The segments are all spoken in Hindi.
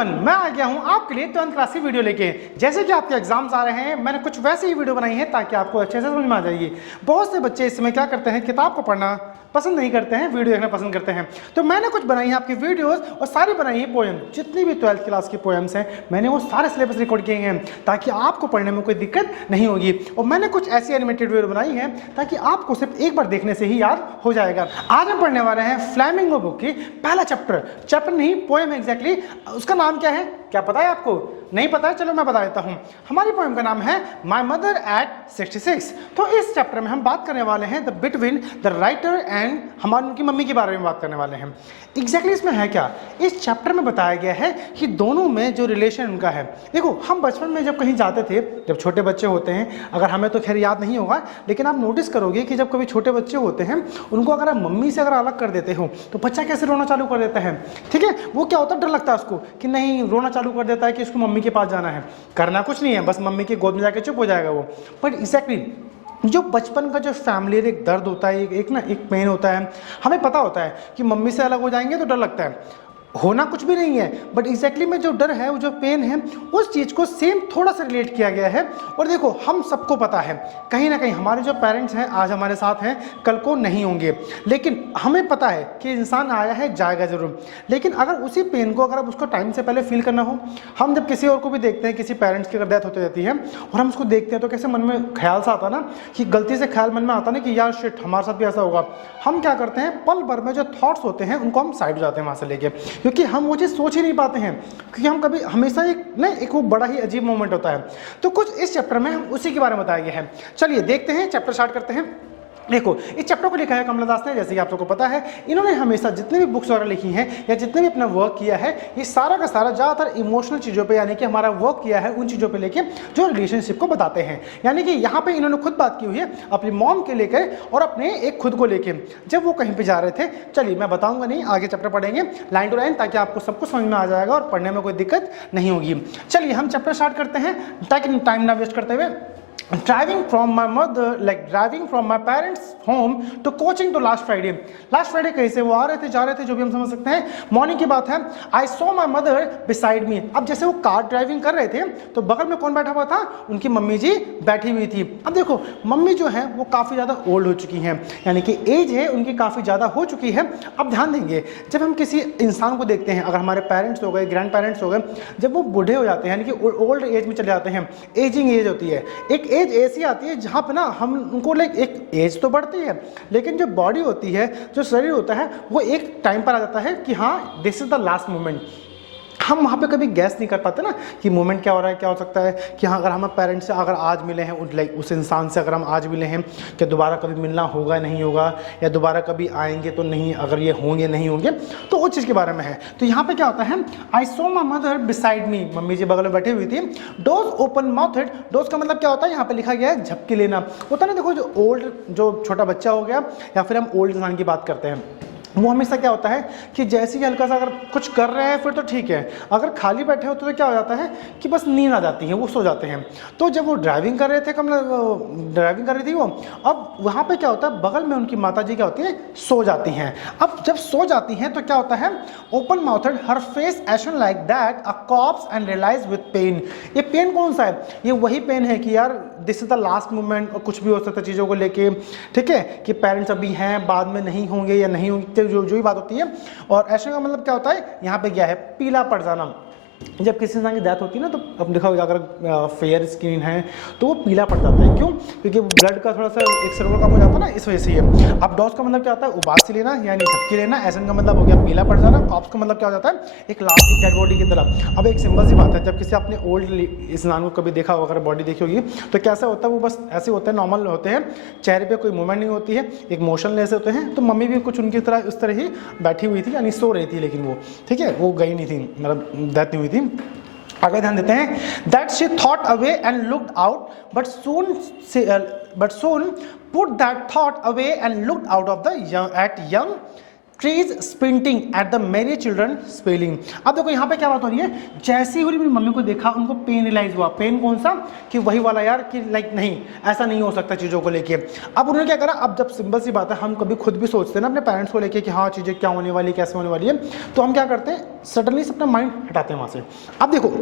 एवरीवन, मैं आ गया हूं आपके लिए 12th क्लास की वीडियो लेके। जैसे कि आपके एग्जाम्स आ रहे हैं, मैंने कुछ वैसे ही वीडियो बनाई है ताकि आपको अच्छे से समझ में आ जाएगी। बहुत से बच्चे इस समय क्या करते हैं, किताब को पढ़ना पसंद नहीं करते हैं, वीडियो देखना पसंद करते हैं। तो मैंने कुछ बनाई है आपकी वीडियोस और सारी बनाई है पोएम। जितनी भी 12th क्लास की पोएम्स हैं मैंने वो सारे सिलेबस रिकॉर्ड किए हैं ताकि आपको पढ़ने में कोई दिक्कत नहीं होगी। और मैंने कुछ ऐसी एनिमेटेड वीडियो बनाई है ताकि आपको सिर्फ एक बार देखने से ही याद हो जाएगा। आज हम पढ़ने वाले हैं फ्लैमिंगो बुक की पहला चैप्टर नहीं, पोएम है एग्जैक्टली। उसका नाम क्या है, क्या पता है आपको? नहीं पता है? चलो मैं बता देता हूं। हमारी पोएम का नाम है माई मदर एट 66। तो इस चैप्टर में हम बात करने वाले हैं the between the writer and हमारी उनकी मम्मी के बारे में बात करने वाले हैं। एग्जैक्टली इसमें है क्या, इस चैप्टर में बताया गया है कि दोनों में जो रिलेशन उनका है। देखो, हम बचपन में जब कहीं जाते थे, जब छोटे बच्चे होते हैं, अगर हमें तो खैर याद नहीं होगा, लेकिन आप नोटिस करोगे कि जब कभी छोटे बच्चे होते हैं उनको अगर आप मम्मी से अगर अलग कर देते हो तो बच्चा कैसे रोना चालू कर देता है। ठीक है, वो क्या होता है, डर लगता है उसको कि नहीं, रोना चालू कर देता है कि उसको मम्मी के पास जाना है। करना कुछ नहीं है, बस मम्मी की गोद में जाके चुप हो जाएगा वो। बट एग्जैक्टली जो बचपन का जो फैमिली एक दर्द होता है, एक पेन होता है, हमें पता होता है कि मम्मी से अलग हो जाएंगे तो डर लगता है। होना कुछ भी नहीं है, बट एग्जैक्टली में जो डर है, वो जो पेन है, उस चीज़ को सेम थोड़ा सा रिलेट किया गया है। और देखो, हम सबको पता है कहीं ना कहीं हमारे जो पेरेंट्स हैं आज हमारे साथ हैं, कल को नहीं होंगे, लेकिन हमें पता है कि इंसान आया है जाएगा जरूर। लेकिन अगर उसी पेन को अगर उसको टाइम से पहले फील करना हो, हम जब किसी और को भी देखते हैं, किसी पेरेंट्स की अगर डेथ होती रहती है और हम उसको देखते हैं तो कैसे मन में ख्याल सा आता ना, कि गलती से ख्याल मन में आता ना कि यार शिट, हमारे साथ भी ऐसा होगा। हम क्या करते हैं, पल भर में जो थॉट्स होते हैं उनको हम साइड हो जाते हैं वहाँ से लेके, क्योंकि हम वो चीज़ सोच ही नहीं पाते हैं, क्योंकि हम कभी हमेशा एक वो बड़ा ही अजीब मोमेंट होता है। तो कुछ इस चैप्टर में हम उसी के बारे में बताया गया है। चलिए देखते हैं, चैप्टर स्टार्ट करते हैं। देखो, इस चैप्टर को लिखा है कमला दास ने, जैसे कि आप लोगों को पता है। इन्होंने हमेशा जितने भी बुक्स वगैरह लिखी हैं या जितने भी अपना वर्क किया है, ये सारा का सारा ज़्यादातर इमोशनल चीज़ों पे, यानी कि हमारा वर्क किया है उन चीज़ों पे लेके जो रिलेशनशिप को बताते हैं। यानी कि यहाँ पे इन्होंने खुद बात की हुई है अपनी मॉम के लेकर और अपने एक खुद को लेके, जब वो कहीं पर जा रहे थे। चलिए, मैं बताऊँगा नहीं, आगे चैप्टर पढ़ेंगे लाइन टू लाइन, ताकि आपको सब कुछ समझ में आ जाएगा और पढ़ने में कोई दिक्कत नहीं होगी। चलिए हम चैप्टर स्टार्ट करते हैं ताकि टाइम ना वेस्ट करते हुए। Driving from my parents' home to coaching to last Friday कहीं से वो आ रहे थे, जा रहे थे, जो भी हम समझ सकते हैं। मॉर्निंग की बात है। I saw my mother beside me। अब जैसे वो कार ड्राइविंग कर रहे थे तो बगल में कौन बैठा हुआ था, उनकी मम्मी जी बैठी हुई थी। अब देखो, मम्मी जो है वो काफ़ी ज़्यादा ओल्ड हो चुकी हैं, यानी कि एज है उनकी काफ़ी ज़्यादा हो चुकी है। अब ध्यान देंगे, जब हम किसी इंसान को देखते हैं, अगर हमारे पेरेंट्स हो गए, ग्रैंड पेरेंट्स हो गए, जब वो बूढ़े हो जाते हैं, यानी कि ओल्ड एज में चले जाते हैं, एजिंग एज होती है, एक एज ऐसी आती है जहाँ पे ना हम उनको एक एज तो बढ़ती है, लेकिन जो बॉडी होती है, जो शरीर होता है, वो एक टाइम पर आ जाता है कि हाँ, this is the last moment. हम वहाँ पे कभी गैस नहीं कर पाते ना कि मोमेंट क्या हो रहा है, क्या हो सकता है। कि हाँ, अगर हम पेरेंट्स से अगर आज मिले हैं, उस इंसान से अगर हम आज मिले हैं, क्या दोबारा कभी मिलना होगा नहीं होगा, या दोबारा कभी आएंगे तो नहीं, अगर ये होंगे नहीं होंगे, तो उस चीज़ के बारे में है। तो यहाँ पे क्या होता है, I saw my mother beside me, mummy जी बगल में बैठी हुई थी। डोज ओपन माउथेड, डोज का मतलब क्या होता है, यहाँ पे लिखा गया है झपकी लेना होता है ना। देखो, जो छोटा बच्चा हो गया या फिर हम ओल्ड इंसान की बात करते हैं, वो हमेशा क्या होता है कि जैसे ही हल्का सा अगर कुछ कर रहे हैं फिर तो ठीक है, अगर खाली बैठे होते तो क्या हो जाता है कि बस नींद आ जाती है, वो सो जाते हैं। तो जब वो ड्राइविंग कर रहे थे, ड्राइविंग कर रही थी वो, अब वहाँ पे क्या होता है, बगल में उनकी माता जी क्या होती है, सो जाती हैं। अब जब सो जाती हैं तो क्या होता है, open mouthed her face ashen like that a corpse and realise with pain. ये पेन कौन सा है, ये वही पेन है कि यार this is the last moment, और कुछ भी हो सकता है चीज़ों को लेके। ठीक है, कि पेरेंट्स अभी हैं, बाद में नहीं होंगे या नहीं होंगे, जो ही बात होती है। और ऐसे का मतलब क्या होता है, यहाँ पे क्या है, पीला पड़ जाना। जब किसी इंसान की डेथ होती है ना, तो अब देखा होगा, अगर फेयर स्किन है तो वो पीला पड़ जाता है। क्यों? क्योंकि ब्लड का थोड़ा सा एक सर्कुलर कम हो जाता है ना, इस वजह से है। अब डॉस का मतलब क्या होता है, उबास से लेना, यानी झपकी लेना। एसन का मतलब हो गया पीला पड़ जाना। कॉप्स का मतलब क्या हो जाता है, एक लास्ट डेड बॉडी की तरह। अब एक सिंपल सी बात है, जब किसी आपने ओल्ड इंसान को कभी देखा होगा, अगर बॉडी देखी होगी, तो कैसा होता है, वो बस ऐसे होते हैं, नॉर्मल होते हैं, चेहरे पर कोई मूवमेंट नहीं होती है, एक मोशनलेस होते हैं। तो मम्मी भी कुछ उनकी तरह उस तरह ही बैठी हुई थी, यानी सो रही थी, लेकिन वो ठीक है, वो गई नहीं थी, मतलब डेथ नहीं हुई थी। आगे ध्यान देते हैं, that she thought away and looked out but soon put that thought away and looked out of the young trees sprinting at the मेरी चिल्ड्रन स्पेलिंग। अब देखो यहाँ पे क्या बात हो रही है, जैसे ही मेरी मम्मी को देखा उनको पेन रियलाइज हुआ। पेन कौन सा, कि वही वाला यार, कि लाइक नहीं ऐसा नहीं हो सकता चीज़ों को लेके। अब उन्होंने क्या करा, अब जब सिंपल सी बात है, हम कभी खुद भी सोचते हैं ना अपने पेरेंट्स को लेके कि हाँ चीज़ें क्या होने वाली, कैसे होने वाली है, तो हम क्या करते हैं, सडनली से अपना माइंड हटाते हैं वहाँ से। अब देखो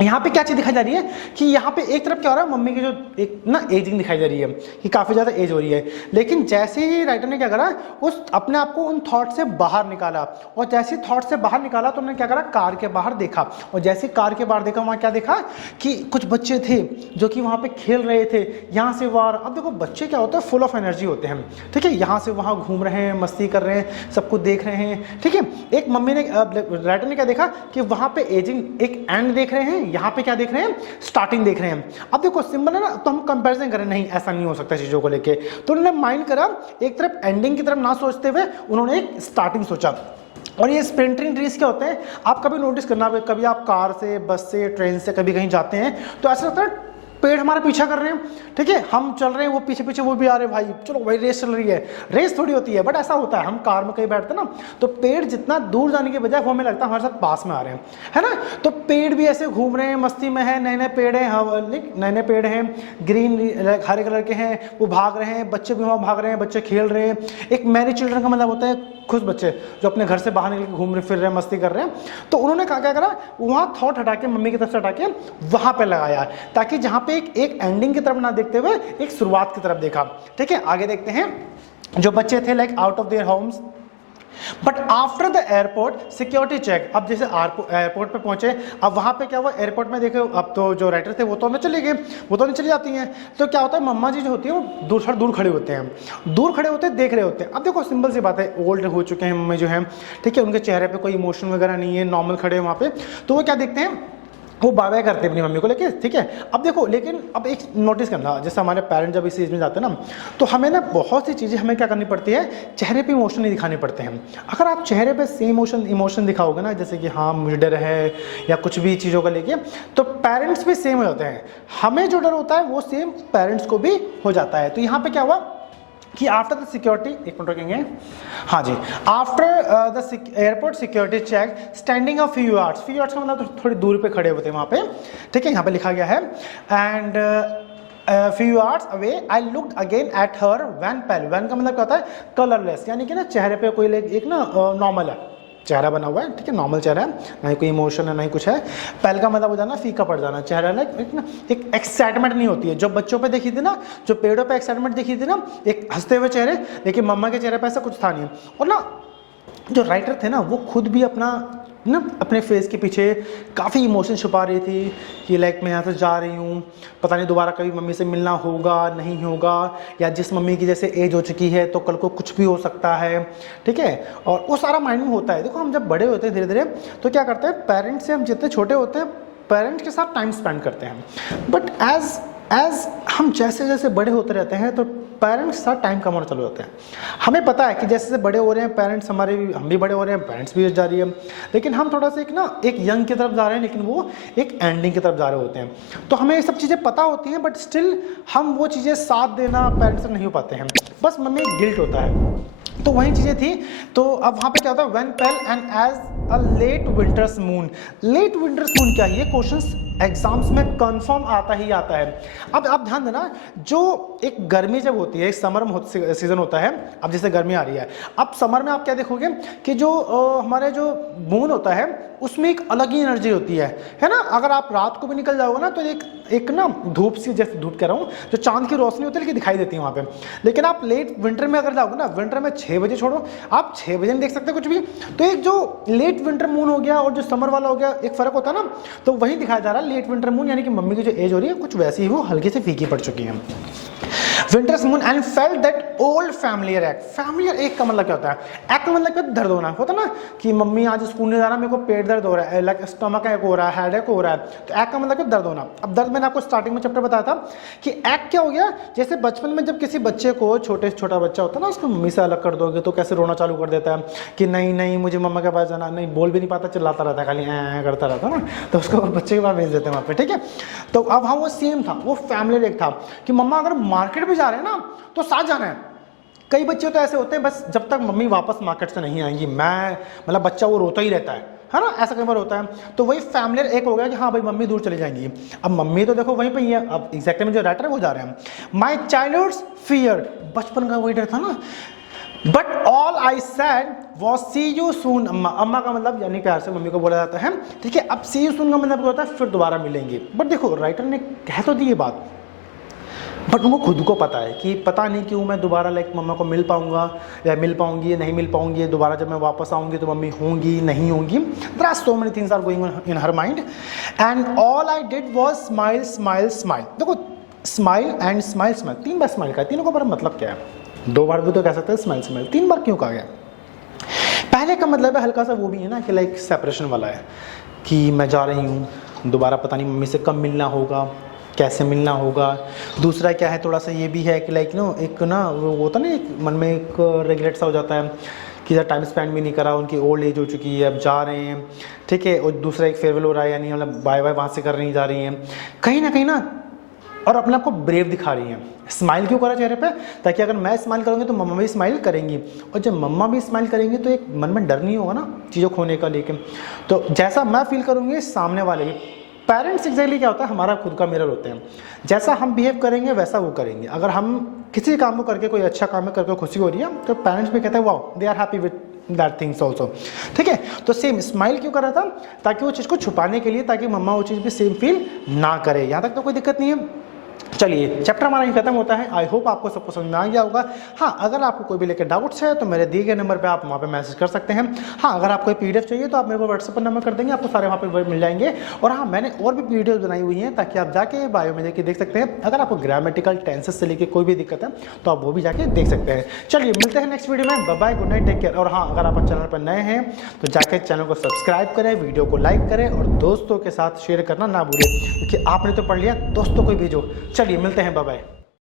यहाँ पे क्या चीज़ दिखाई जा रही है कि यहाँ पे एक तरफ क्या हो रहा है, मम्मी की जो एक ना एजिंग दिखाई जा रही है कि काफ़ी ज़्यादा एज हो रही है, लेकिन जैसे ही राइटर ने क्या करा, उस अपने आप को उन थॉट से बाहर निकाला, और जैसे थॉट से बाहर निकाला तो उन्होंने क्या करा, कार के बाहर देखा, और जैसे कार के बाहर देखा, वहाँ क्या देखा कि कुछ बच्चे थे जो कि वहाँ पे खेल रहे थे, यहाँ से वहाँ। अब देखो बच्चे क्या होते हैं, फुल ऑफ एनर्जी होते हैं, ठीक है, यहाँ से वहाँ घूम रहे हैं, मस्ती कर रहे हैं, सबको देख रहे हैं, ठीक है। एक मम्मी ने, राइटर ने क्या देखा कि वहाँ पे एजिंग एक एंड देख रहे हैं, यहाँ पे क्या देख रहे हैं, स्टार्टिंग देख रहे हैं। अब देखो सिंबल है ना, तो हम कंपैरिजन करें, नहीं ऐसा नहीं हो सकता चीज़ों को लेके, तो उन्होंने माइंड करा एक तरफ एंडिंग की तरफ ना सोचते हुए उन्होंने एक स्टार्टिंग सोचा। और ये स्प्रिंटिंग ट्रीज क्या होते हैं, आप कभी नोटिस करना, कभी आप कार से, बस से, ट्रेन से कभी कहीं जाते हैं तो ऐसा लगता है पेड़ हमारा पीछा कर रहे हैं, ठीक है, हम चल रहे हैं, वो पीछे पीछे वो भी आ रहे हैं, भाई चलो भाई रेस चल रही है। रेस थोड़ी होती है, बट ऐसा होता है, हम कार में कहीं बैठते हैं ना, तो पेड़ जितना दूर जाने के बजाय वो हमें लगता है हमारे साथ पास में आ रहे हैं, है ना। तो पेड़ भी ऐसे घूम रहे हैं, मस्ती में है, नए नए पेड़ हैं, नए नए पेड़ हैं, ग्रीन हरे कलर के हैं, वो भाग रहे हैं, बच्चे भी वहाँ भाग रहे हैं, बच्चे खेल रहे हैं। एक मैरी चिल्ड्रन का मतलब होता है खुश बच्चे जो अपने घर से बाहर निकल के घूम रहे, फिर रहे हैं, मस्ती कर रहे हैं। तो उन्होंने क्या करा, वहाँ थॉट हटा के, मम्मी की तरफ से हटा के वहाँ पे लगाया, ताकि जहाँ पे एक एंडिंग की तरफ ना देखते हुए एक शुरुआत की तरफ देखा, ठीक है। आगे देखते हैं, जो बच्चे थे like out of their homes but after the airport security check. अब जैसे एयरपोर्ट पे पहुंचे, अब वहां पे क्या हुआ, एयरपोर्ट में देखे, अब तो जो राइटर थे वो तो अंदर चले गए, वो तो नहीं चली जाती हैं, तो क्या होता है, मम्मा जी जो होती है वो दूर खड़े होते हैं, देख रहे होते हैं। अब देखो सिंपल सी बात है, ओल्ड हो चुके हैं मम्मी जो हैं, ठीक है, उनके चेहरे पे कोई इमोशन वगैरह नहीं है, नॉर्मल खड़े हैं वहाँ पे, तो वो क्या देखते हैं, वो बाय बाय करते हैं अपनी मम्मी को लेके, ठीक है। अब देखो, लेकिन अब एक नोटिस करना, जैसे हमारे पेरेंट्स जब इस एज में जाते हैं ना, तो हमें ना बहुत सी चीज़ें हमें क्या करनी पड़ती है, चेहरे पे इमोशन नहीं दिखाने पड़ते हैं। अगर आप चेहरे पे सेम इमोशन दिखाओगे ना, जैसे कि हाँ मुझे डर है या कुछ भी चीज़ों को लेके, तो पेरेंट्स भी सेम हो जाते हैं, हमें जो डर होता है वो सेम पेरेंट्स को भी हो जाता है। तो यहाँ पर क्या हुआ कि आफ्टर द सिक्योरिटी, एक मिनट रखेंगे, हाँ जी, after the airport security check standing of few yards का मतलब थोड़ी दूर पे खड़े होते हैं वहाँ पे, ठीक है, यहाँ पे लिखा गया है, and few yards away I looked again at her when pale। when का मतलब क्या होता है, कलरलेस, यानी कि ना चेहरे पे कोई एक ना नॉर्मल है चेहरा बना हुआ है, ठीक है, नॉर्मल चेहरा है, ना ही कोई इमोशन है ना ही कुछ है। पहल का मतलब हो जाना फीका पड़ जाना, चेहरा लाइक ना एक एक्साइटमेंट नहीं होती है, जो बच्चों पे देखी थी ना, जो पेड़ों पे एक्साइटमेंट देखी थी ना, एक हंसते हुए चेहरे, लेकिन मम्मा के चेहरे पे ऐसा कुछ था नहीं। और ना जो राइटर थे ना, वो खुद भी अपने फेस के पीछे काफ़ी इमोशन छुपा रही थी कि लाइक मैं यहाँ से जा रही हूँ, पता नहीं दोबारा कभी मम्मी से मिलना होगा नहीं होगा, या जिस मम्मी की जैसे एज हो चुकी है तो कल को कुछ भी हो सकता है, ठीक है। और वो सारा माइंड में होता है। देखो हम जब बड़े होते हैं धीरे धीरे, तो क्या करते हैं, पेरेंट्स से हम जितने छोटे होते हैं पेरेंट्स के साथ टाइम स्पेंड करते हैं, बट एज हम जैसे जैसे बड़े होते रहते हैं तो पेरेंट्स के साथ टाइम कम होना चालू होता है। हमें पता है कि जैसे जैसे बड़े हो रहे हैं पेरेंट्स हमारे भी, हम भी बड़े हो रहे हैं, पेरेंट्स भी जा रही है, लेकिन हम थोड़ा सा एक यंग की तरफ जा रहे हैं, लेकिन वो एक एंडिंग की तरफ जा रहे होते हैं। तो हमें ये सब चीज़ें पता होती हैं, बट स्टिल हम वो चीज़ें साथ देना पेरेंट्स से नहीं हो पाते हैं, बस मन में एक गिल्ट होता है। तो वही चीज़ें थी। तो अब वहाँ पे क्या होता है, when pale and as a late winter's moon. Late winter's moon क्या है, ये क्वेश्चंस एग्जाम्स में कंफर्म आता ही आता है। अब आप ध्यान देना, जो एक गर्मी जब होती है, समर में सीजन होता है, अब जैसे गर्मी आ रही है, अब समर में आप क्या देखोगे कि जो हमारे जो मून होता है उसमें एक अलग ही एनर्जी होती है ना। अगर आप रात को भी निकल जाओगे ना, तो एक ना धूप सी, जैसे धूप कह रहा हूँ, जो चांद की रोशनी होती है लेकिन दिखाई देती है वहाँ पे। लेकिन आप लेट विंटर में अगर जाओगे ना, विंटर में 6 बजे छोड़ो, आप 6 बजे नहीं देख सकते कुछ भी। तो एक जो लेट विंटर मून हो गया और जो समर वाला हो गया, एक फर्क होता है ना, तो वही दिखाया जा रहा है लेट विंटर मून, यानी कि मम्मी की जो एज हो रही है कुछ वैसी ही, वो हल्की से फीकी पड़ चुकी है। Winters moon and felt that old familiar act. Familiar act का मतलब क्या होता है, एक्ट का मतलब क्या, दर्द होना होता है ना, कि मम्मी आज स्कूल नहीं जा रहा, मेरे को पेट दर्द हो रहा है, लाइक स्टमक एक हो रहा है, हेड एक हो रहा है। तो एक्ट का मतलब क्या, दर्द होना। अब दर्द मैंने आपको स्टार्टिंग में चैप्टर बताया था कि एक्ट क्या हो गया, जैसे बचपन में जब किसी बच्चे को, छोटा बच्चा होता है ना, उसको मम्मी से अलग कर दोगे तो कैसे रोना चालू कर देता है कि नहीं नहीं मुझे मम्मा के पास जाना, नहीं बोल भी नहीं पाता, चिल्लाता रहता है, खाली ऐ करता रहता ना, तो उसको बच्चे के पास भेज देते हैं वहाँ पे, ठीक है। तो अब हाँ वो सेम था, वो फैमिली एक्ट था कि मम्मा अगर मार्केट भी जा रहे हैं ना तो साथ जाना है, कई बच्चे तो ऐसे होते हैं बस जब तक मम्मी वापस मार्केट से नहीं आएंगी मैं मतलब बच्चा वो रोता ही रहता है ना, ऐसा कई बार होता है। तो वही फैमिलियर एक हो गया कि हाँ भाई मम्मी दूर चली जाएंगी, अब मम्मी तो देखो वहीं पे ही है, अब एग्जैक्टली में जो राइटर है वो जा रहे हैं। माई चाइल्डहुड फियर, बचपन का वही डर था ना, but all I said was see you soon अम्मा। अम्मा का मतलब यानी प्यार से मम्मी को बोला जाता है, ठीक है। अब सी यू सून का मतलब क्या होता है, फिर दोबारा मिलेंगे। बट देखो राइटर ने कह तो दी ये बात, बट उनको खुद को पता है कि पता नहीं क्यों मैं दोबारा लाइक मम्मा को मिल पाऊंगा या मिल पाऊंगी या नहीं मिल पाऊंगी, दोबारा जब मैं वापस आऊंगी तो मम्मी होंगी नहीं होंगी। There are so many things are going on in her mind and all I did was smile smile smile. देखो स्माइल एंड स्माइल स्माइल, 3 बार स्माइल का, तीनों का बड़ा मतलब क्या है, 2 बार भी तो कह सकते हैं स्माइल स्माइल, 3 बार क्यों कहा गया। पहले का मतलब है हल्का सा वो भी है ना कि लाइक सेपरेशन वाला है कि मैं जा रही हूँ, दोबारा पता नहीं मम्मी से कब मिलना होगा, कैसे मिलना होगा। दूसरा क्या है, थोड़ा सा ये भी है कि लाइक नो एक ना वो होता ना एक मन में एक रिग्रेट सा हो जाता है कि यार टाइम स्पेंड भी नहीं करा, उनकी ओल्ड एज हो चुकी है, अब जा रहे हैं, ठीक है। और दूसरा एक फेयरवेल हो रहा है, यानी मतलब बाय बाय वहाँ से कर नहीं जा रही हैं कहीं ना, और अपने आप को ब्रेव दिखा रही हैं। स्माइल क्यों करा चेहरे पे, ताकि अगर मैं स्माइल करूँगी तो मम्मा भी स्माइल करेंगी, और जब मम्मा भी स्माइल करेंगी तो एक मन में डर नहीं होगा ना चीज़ों खोने का लेके। तो जैसा मैं फील करूँगी सामने वाले भी। पेरेंट्स एग्जैक्टली क्या होता है, हमारा खुद का मिरर होते हैं, जैसा हम बिहेव करेंगे वैसा वो करेंगे। अगर हम किसी काम को करके कोई अच्छा काम में करके खुशी हो रही है तो पेरेंट्स भी कहते हैं wow they are happy with that things also, ठीक है। तो सेम स्माइल क्यों कर रहा था, ताकि वो चीज़ को छुपाने के लिए, ताकि मम्मा वो चीज़ भी सेम फील ना करे। यहाँ तक तो कोई दिक्कत नहीं है। चलिए चैप्टर हमारा ही खत्म होता है। आई होप आपको सब समझ में आ गया होगा। हाँ, अगर आपको कोई भी लेकर डाउट्स है तो मेरे दिए गए नंबर पे आप वहाँ पे मैसेज कर सकते हैं। हाँ, अगर आपको पीडीएफ चाहिए तो आप मेरे को व्हाट्सएप पर नंबर कर देंगे, आपको सारे वहाँ पे मिल जाएंगे। और हाँ, मैंने और भी पीडीएफ बनाई हुई हैं ताकि आप जाके बायो में जाके देख सकते हैं। अगर आपको ग्रामेटिकल टेंसेस से लेकर कोई भी दिक्कत है तो आप वो भी जाके देख सकते हैं। चलिए मिलते हैं नेक्स्ट वीडियो में, bye bye, good night, take care. और हाँ, अगर आप चैनल पर नए हैं तो जाके चैनल को सब्सक्राइब करें, वीडियो को लाइक करें और दोस्तों के साथ शेयर करना ना भूलें, क्योंकि आपने तो पढ़ लिया, दोस्तों को भेजो। चलिए मिलते हैं, बाय बाय।